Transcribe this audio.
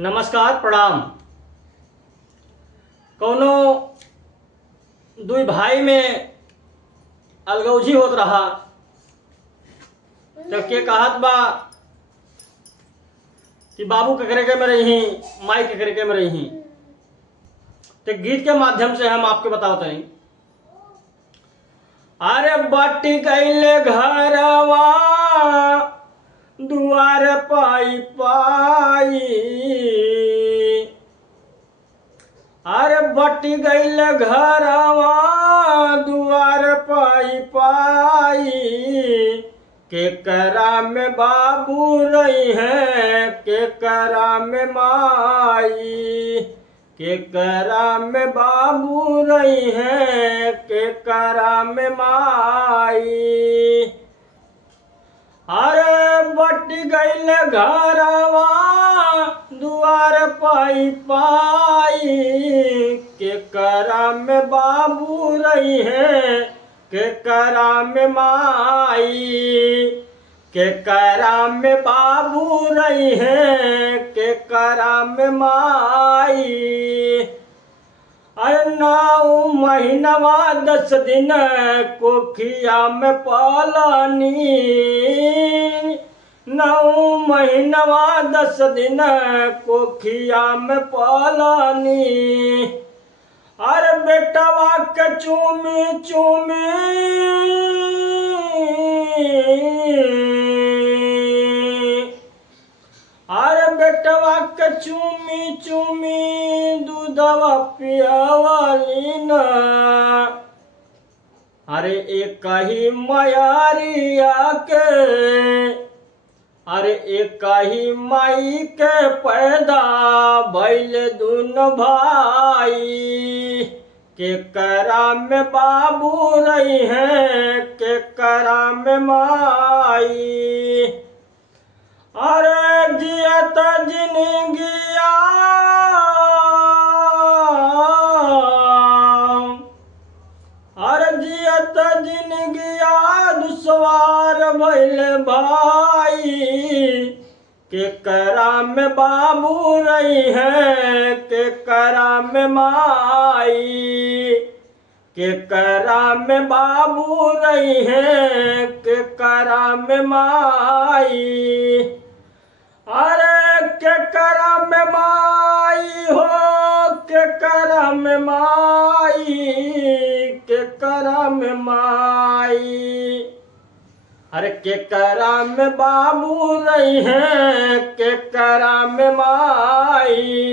नमस्कार प्रणाम। कौनो दुई भाई में अलगौजी होत रहा तो के कहत बा कि बाबू केकरे के में रही, माई केकरे के में रही। तो गीत के माध्यम से हम आपके बतावत हई। अरे बटी गईले घरवा दुआर पाई पाई, अरे बटी गईले घरवा दुआर पाई पाई, केकरा में बाबू रही है केकरा में माई, केकरा में बाबू रही है केकरा में माई। अरे बटी गईले घरवा दुआर पाई पाई, केकरा में बाबू रही है केकरा में माई, केकरा में बाबू रही है केकरा में माई। अरे 9 महीनवा 10 दिन कोखिया में पालनी, 9 महीनवा 10 दिन कोखिया में पालनी। अरे बेटवा के चूमी चूमी, अरे बेटवा के चूमी चूमी दूधवा पियावाली न। अरे एक ही मयारिया के, अरे एक ही माई के पैदा भइल दुन भाई, केकरा में बाबू रही है केकरा में माई। अरे जियत जिनगिया, अरे जियत जिनगिया दुश्वार भइल भाई, केकरा में बाबू रही है केकरा में माई, केकरा में बाबू रही है केकरा में माई। अरे केकरा में माई हो केकरा में माई, केकरा में माई। अरे केकरा में बाबू रही है केकरा में माई।